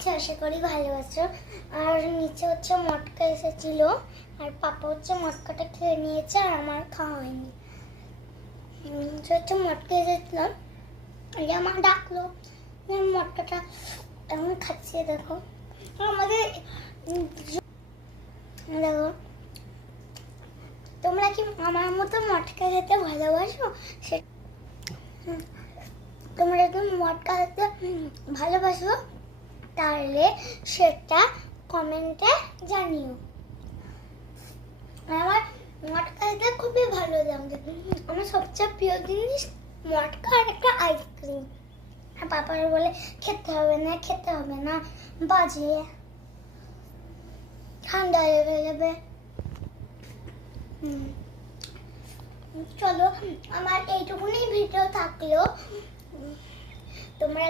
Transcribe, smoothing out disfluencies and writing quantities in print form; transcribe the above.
আচ্ছা, আশা করি ভালো আছো। আর নিচে হচ্ছে মটকা এসেছিল, আর পাপা হচ্ছে মটকাটা খেয়ে নিয়েছে, আর আমার খাওয়া হয়নি। হচ্ছে মটকা এসেছিল, এই আমার ডাকলো, মটকাটা এমন খাচ্ছি। দেখো আমাদের, দেখো তোমরা কি আমার মতো মটকা খেতে ভালোবাসো? সে তোমরা যদি মটকা খেতে ভালোবাসো তাহলে সেটা কমেন্টে জানিও। আমার মটকা খেতে খুবই ভালো লাগে। আমার সবচেয়ে প্রিয় জিনিস মটকা আর একটা আইসক্রিম। আর পাপারা বলে খেতে হবে না, খেতে হবে না, বাজে, ঠান্ডা লেগে যাবে। চলো, আমার এইটুকুনি ভিডিও থাকলো। তোমরা